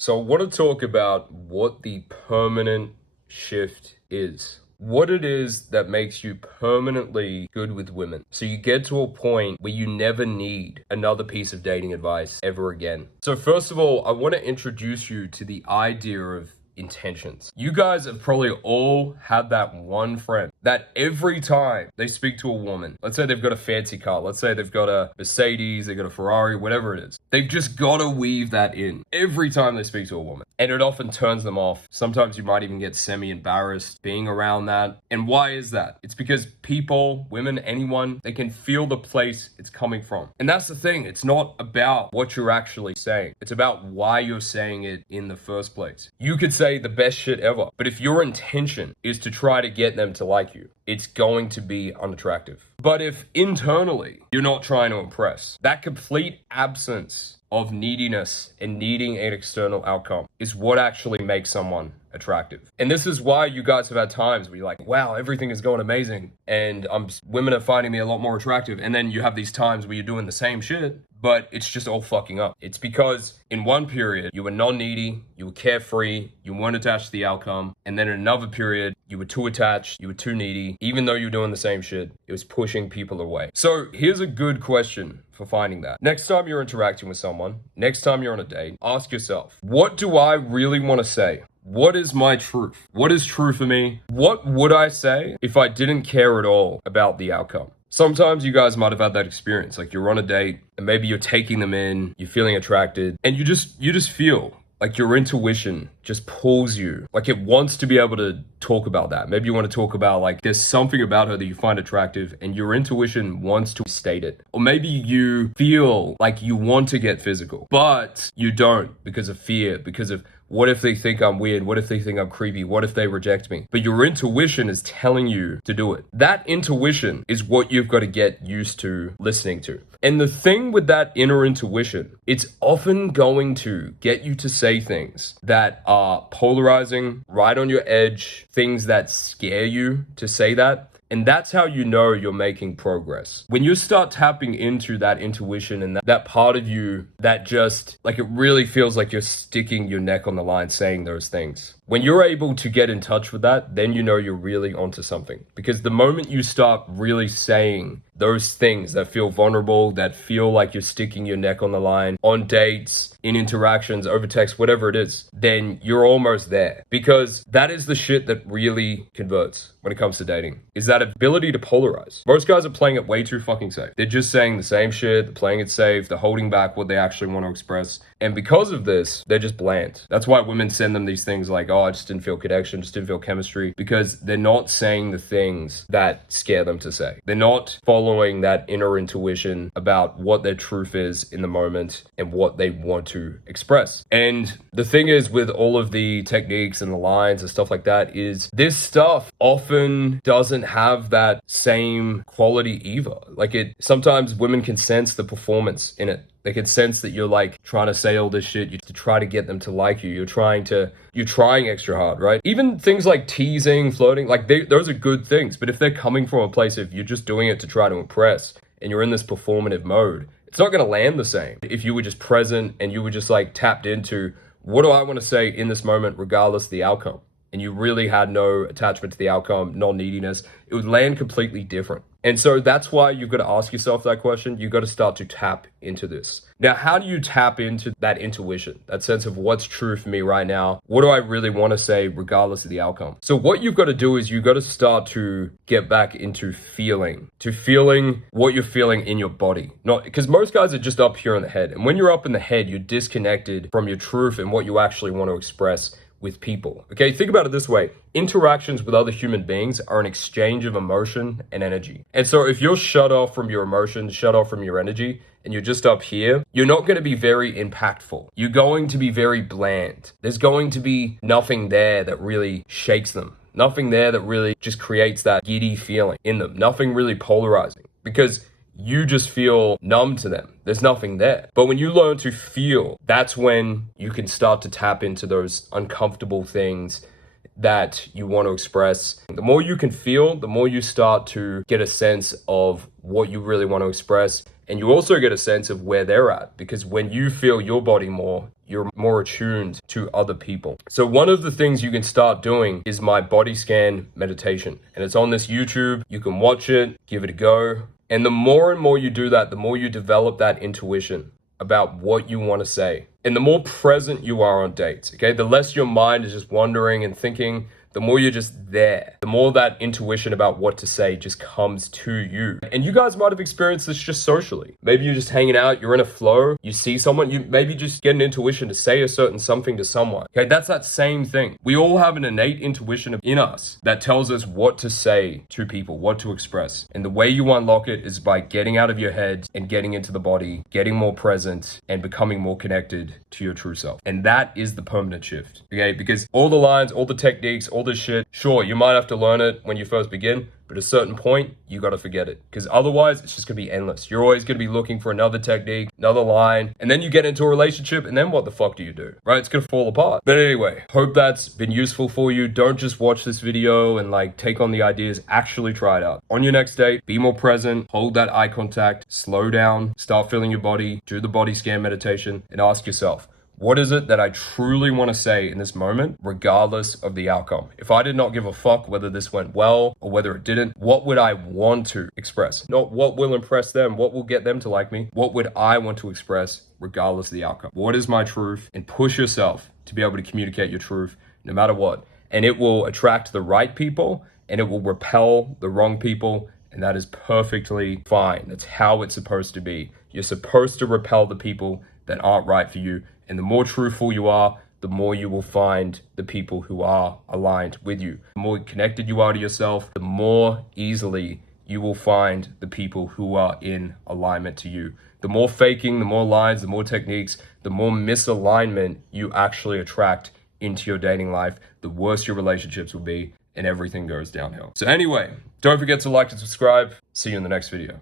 So I want to talk about what the permanent shift is. What it is that makes you permanently good with women. So you get to a point where you never need another piece of dating advice ever again. So first of all, I want to introduce you to the idea of intentions. You guys have probably all had that one friend that every time they speak to a woman, let's say they've got a fancy car, let's say they've got a Mercedes, they've got a Ferrari, whatever it is, they've just got to weave that in every time they speak to a woman. And it often turns them off. Sometimes you might even get semi-embarrassed being around that. And why is that? It's because people, women, anyone, they can feel the place it's coming from. And that's the thing. It's not about what you're actually saying. It's about why you're saying it in the first place. You could say the best shit ever, but if your intention is to try to get them to like you, it's going to be unattractive. But if internally you're not trying to impress, that complete absence of neediness and needing an external outcome is what actually makes someone attractive. And this is why you guys have had times where you're like, wow, everything is going amazing and women are finding me a lot more attractive. And then you have these times where you're doing the same shit, but it's just all fucking up. It's because in one period, you were non-needy, you were carefree, you weren't attached to the outcome. And then in another period, you were too attached, you were too needy. Even though you're doing the same shit, it was pushing people away. So here's a good question for finding that. Next time you're interacting with someone, next time you're on a date, ask yourself, what do I really want to say? What is my truth? What is true for me? What would I say if I didn't care at all about the outcome? Sometimes you guys might have had that experience, like you're on a date and maybe you're taking them in, you're feeling attracted, and you just feel like your intuition just pulls you, like it wants to be able to talk about that. Maybe you want to talk about like there's something about her that you find attractive and your intuition wants to state it. Or maybe you feel like you want to get physical, but you don't because of fear, because of what if they think I'm weird? What if they think I'm creepy? What if they reject me? But your intuition is telling you to do it. That intuition is what you've got to get used to listening to. And the thing with that inner intuition, it's often going to get you to say things that are polarizing, right on your edge, things that scare you to say that. And that's how you know you're making progress. When you start tapping into that intuition and that part of you that just, like it really feels like you're sticking your neck on the line saying those things. When you're able to get in touch with that, then you know you're really onto something. Because the moment you start really saying those things that feel vulnerable, that feel like you're sticking your neck on the line, on dates, in interactions, over text, whatever it is, then you're almost there. Because that is the shit that really converts when it comes to dating, is that ability to polarize. Most guys are playing it way too fucking safe. They're just saying the same shit, they're playing it safe, they're holding back what they actually want to express. And because of this, they're just bland. That's why women send them these things like, oh, I just didn't feel connection, just didn't feel chemistry, because they're not saying the things that scare them to say. They're not following that inner intuition about what their truth is in the moment and what they want to express. And the thing is with all of the techniques and the lines and stuff like that is this stuff often doesn't have that same quality either. Like sometimes women can sense the performance in it. They can sense that you're like trying to say all this shit to try to get them to like you. You're trying extra hard, right? Even things like teasing, flirting, like those are good things. But if they're coming from a place of you're just doing it to try to impress and you're in this performative mode, it's not going to land the same. If you were just present and you were just like tapped into what do I want to say in this moment, regardless of the outcome, and you really had no attachment to the outcome, no neediness, it would land completely different. And so that's why you've got to ask yourself that question. You've got to start to tap into this. Now, how do you tap into that intuition, that sense of what's true for me right now? What do I really want to say regardless of the outcome? So what you've got to do is you've got to start to get back into feeling what you're feeling in your body. Not because most guys are just up here in the head. And when you're up in the head, you're disconnected from your truth and what you actually want to express with people. Okay, think about it this way. Interactions with other human beings are an exchange of emotion and energy. And so if you're shut off from your emotions, shut off from your energy, and you're just up here, you're not going to be very impactful. You're going to be very bland. There's going to be nothing there that really shakes them. Nothing there that really just creates that giddy feeling in them. Nothing really polarizing. Because you just feel numb to them. There's nothing there. But when you learn to feel, that's when you can start to tap into those uncomfortable things that you want to express. The more you can feel, the more you start to get a sense of what you really want to express And you also get a sense of where they're at, because when you feel your body more, you're more attuned to other people. So one of the things you can start doing is my body scan meditation. And it's on this YouTube. You can watch it, give it a go. And the more and more you do that, the more you develop that intuition about what you want to say. And the more present you are on dates, okay? The less your mind is just wandering and thinking, the more you're just there, the more that intuition about what to say just comes to you. And you guys might have experienced this just socially. Maybe you're just hanging out, you're in a flow, you see someone, you maybe just get an intuition to say a certain something to someone. Okay, that's that same thing. We all have an innate intuition in us that tells us what to say to people, what to express. And the way you unlock it is by getting out of your head and getting into the body, getting more present and becoming more connected to your true self. And that is the permanent shift, okay? Because all the lines, all the techniques, all this shit, sure, you might have to learn it when you first begin, but at a certain point, you got to forget it, because otherwise it's just going to be endless. You're always going to be looking for another technique, another line, and then you get into a relationship, and then what the fuck do you do, right? It's going to fall apart. But anyway, hope that's been useful for you. Don't just watch this video and like take on the ideas, actually try it out. On your next date, be more present, hold that eye contact, slow down, start feeling your body, do the body scan meditation, and ask yourself, what is it that I truly want to say in this moment, regardless of the outcome? If I did not give a fuck whether this went well or whether it didn't, what would I want to express? Not what will impress them, what will get them to like me. What would I want to express regardless of the outcome? What is my truth? And push yourself to be able to communicate your truth no matter what. And it will attract the right people and it will repel the wrong people. And that is perfectly fine. That's how it's supposed to be. You're supposed to repel the people that aren't right for you. And the more truthful you are, the more you will find the people who are aligned with you. The more connected you are to yourself, the more easily you will find the people who are in alignment to you. The more faking, the more lines, the more techniques, the more misalignment you actually attract into your dating life, the worse your relationships will be and everything goes downhill. So anyway, don't forget to like and subscribe. See you in the next video.